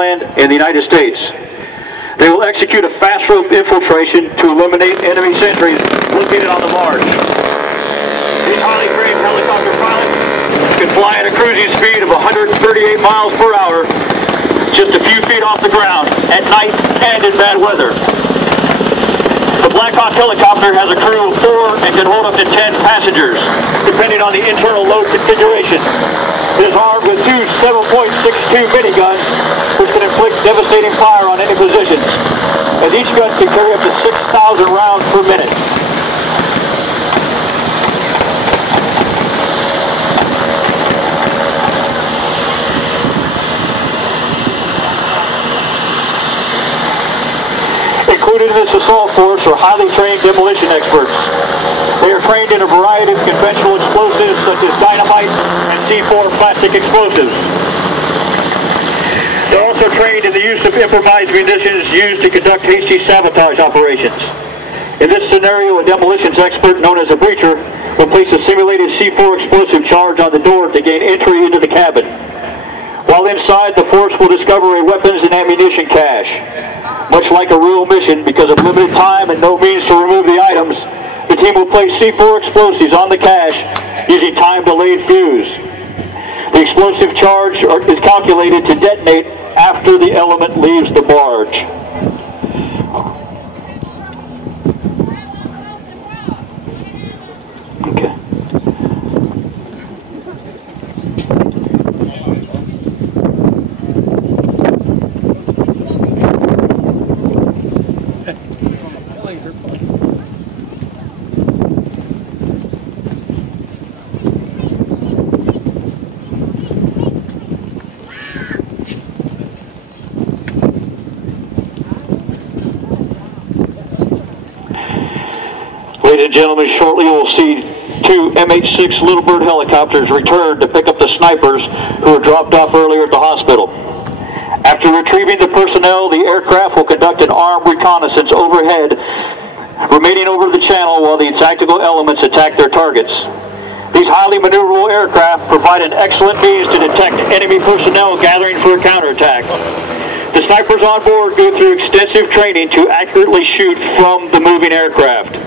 homeland and the United States. They will execute a fast rope infiltration to eliminate enemy sentries located on the march. These highly trained helicopter pilots can fly at a cruising speed of 138 miles per hour, just a few feet off the ground, at night and in bad weather. The Blackhawk helicopter has a crew of 4 and can hold up to 10 passengers, depending on the internal load configuration. It is armed with 2 7.62 miniguns, which can inflict devastating fire on any positions, as each gun can carry up to 6,000 rounds per minute. Included in this assault force are highly trained demolition experts. They are trained in a variety of conventional explosives such as dynamite and C4 plastic explosives. They're also trained in the use of improvised munitions used to conduct hasty sabotage operations. In this scenario, a demolitions expert known as a breacher will place a simulated C4 explosive charge on the door to gain entry into the cabin. While inside, the force will discover a weapons and ammunition cache. Much like a real mission, because of limited time and no means to remove the items, the team will place C4 explosives on the cache using time-delayed fuse. The explosive charge is calculated to detonate after the element leaves the barge. Okay. Ladies and gentlemen, shortly you will see 2 MH-6 Little Bird helicopters return to pick up the snipers who were dropped off earlier at the hospital. After retrieving the personnel, the aircraft will conduct an armed reconnaissance overhead, remaining over the channel while the tactical elements attack their targets. These highly maneuverable aircraft provide an excellent means to detect enemy personnel gathering for a counterattack. The snipers on board go through extensive training to accurately shoot from the moving aircraft.